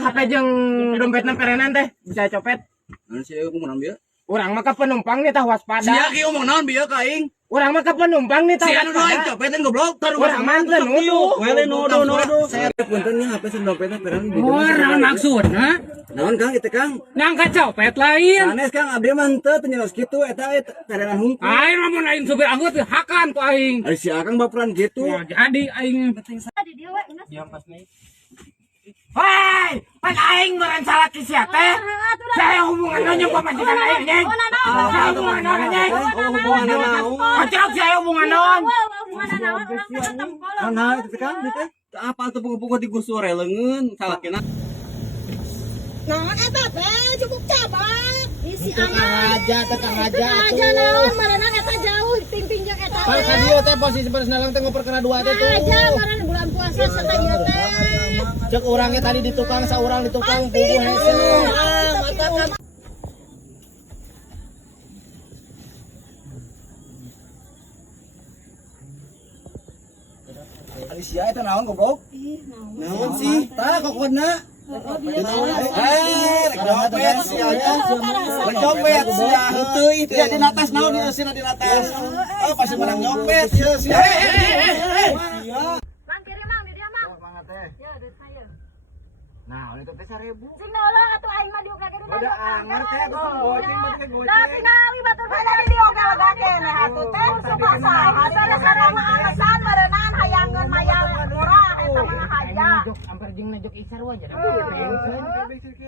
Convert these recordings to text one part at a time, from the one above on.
HP jeung dompetna perenan teh bisa copet. Anu si aku mau ngambil. Urang mah ka penumpang nih tah waspada. Sia kieu omong naon bieu ka aing. Urang mah ka penumpang nih tah. Si anu doang copetan goblok taruh Urang mah teh nuduh. Wele nuduh. Saya puntennya HP sen dompetna perenan. Orang maksudna Naon Kang itu Kang? ngangkat copet lain. Sanes Kang abdi mah henteu teu nyelos kitu eta perenan hungkul. Aing lamun lain supir angkut hakan ku aing. Ari si Akang baperan gitu. Nah, jadi aing Diam pas nih. Hei, pan aing meureun salah ki sia teh. Saya hubungan nanya pamajikan aing nyeng. Saya hubungan nanya. Hubungan naon? Kocok saya hubungan naon. Nah, itu Kang itu apa tuh buku-buku di gusur leungeun salakina. Nah, eta teh cukup cabang. Isi aja, tekang aja. aja naon marenang eta jauh ting-ting jeung eta. Pan ka dieu teh posisi persnelang teh ngoper kana dua teh tuh. Aja marenang bulan puasa serta ieu teh. Cek urangnya tadi di tukang saurang di tukang buku hese. Ari sia eta naon goblok? Ih, naon. Naon sih? Tah kokona. Rek dompet sia nya. Rek dompet sia heueuy itu ya di atas naon di sini di atas. Oh pasti menang nyopet ya sia. Mang kiri mang di dia mang. Mangga teh. Ya, duit saya. Nah, itu teh 1000. Sing naola atuh aing mah dioga gede. Udah anger teh geus goceng batur goceng. Lah tingali batur kana di dioga lega keneh atuh teh suka saha sareng alasan barengan hayangeun mayal murah eta mah haja. Hampir jeung nejok isar wae jadi.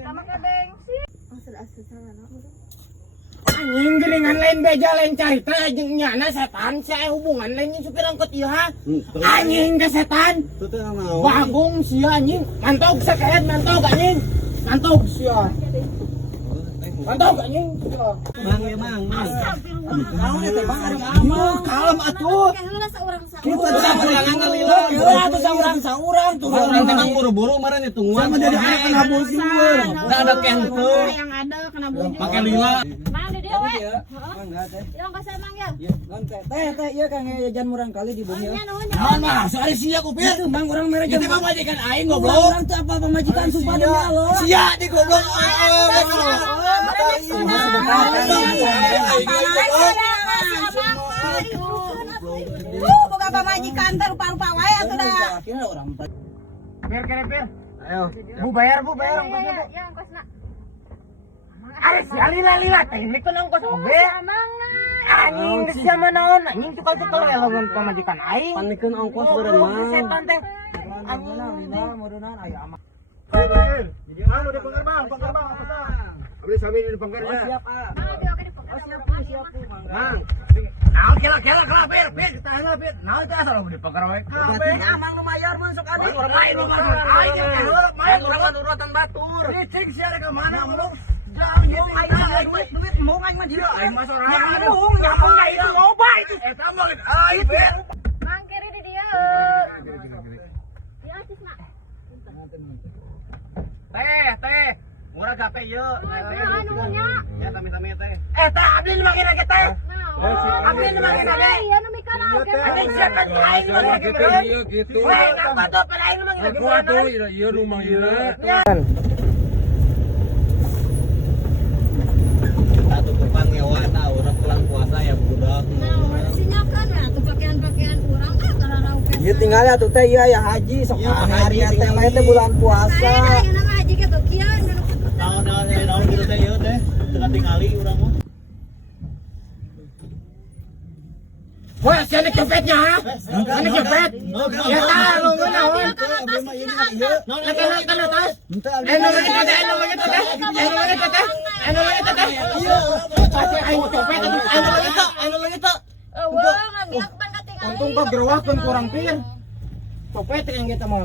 Sama ke bensin. Asal-asal salah naon. Anjing geuningan lain beja lain carita jeung nyana setan saya hubungan lain jeung supir angkot ieu ha. Anjing teh setan. Itu teh naon? Bagong sia anjing. Mantog sakeet mantog anjing. Mantog sia. Mantog anjing. Mang ya mang. Naon eta Bang? Kalem atuh. Heula saurang Kita saurang ngalila. Heula atuh saurang tuh. Orang memang buru-buru meureun ditungguan. Sama jadi anak kena bosir. Da ada kenteu. yang ada kena bujur. Make lila. Mang di dia we. Mangga teh. Yang kasih mang ya. Teh ieu Kang jajan murang kali di bumi. Nya nuhun. Naon mah? Sari sia kupir. Bang urang mere jeung pamajikan aing goblok. Urang teh apa pamajikan sumpah demi Allah. Sia di goblok. Boga pamajikan teh rupa-rupa wae atuh da. Pir kere pir. Ayo. Bu bayar ongkosnya Bu. Ya ongkosna. Ares lila teknik tuh ongkos oge. Anjing geus zaman naon anjing cukal-cukal we lawan pamajikan aing. Panikeun ongkos beureun mah. Setan teh. Anjing lila murunan aya aman. Jadi anu di pangkar bang apa? Beli sami di pangkar ya. Siap siap Mang. Naon kela pir tahan lah pir. Naon teh asal di pangkar we. Amang nu mayar mun sok abi. Orang lain lu mah. Aing teh main Urang urutan batur. cek sia ke mana lu. Duit mau aing mah dia. Aing mah sorangan. Nyambung ka itu loba itu. Eta mah aing pir. Mang kiri di dia. Ya cisna. Teh. Murah gape ieu. Nuhunnya. Ya tami-tami teh. Eta abdi nu make lagi teh. Abdi nu make lagi. Iya nu mikana oke. Anjing setan tuh aing nu make Gitu. Weh, ngapa tuh pada aing nu make lagi. Kuat tuh ieu rumah ieu. Satu tukang nyewa tah urang pulang puasa ya budak. Nah, sinyakan ya tuh pakaian-pakaian urang karena oke. Ieu tinggal atuh teh ieu aya haji sok hari teh lain teh bulan puasa. Ayo nama haji ke Tokian. Naon gitu teh ieu teh. Tengah tingali urang mah. Wah, siapa copetnya ha? Siapa copet? Ya tahu naon. Naon lagi ke atas. Eno lagi teh. Pasti aing copet anu lagi teh. Wah, ngambil ban katingali. Untung kau gerwahkeun kurang pir. Copet yang kita mau.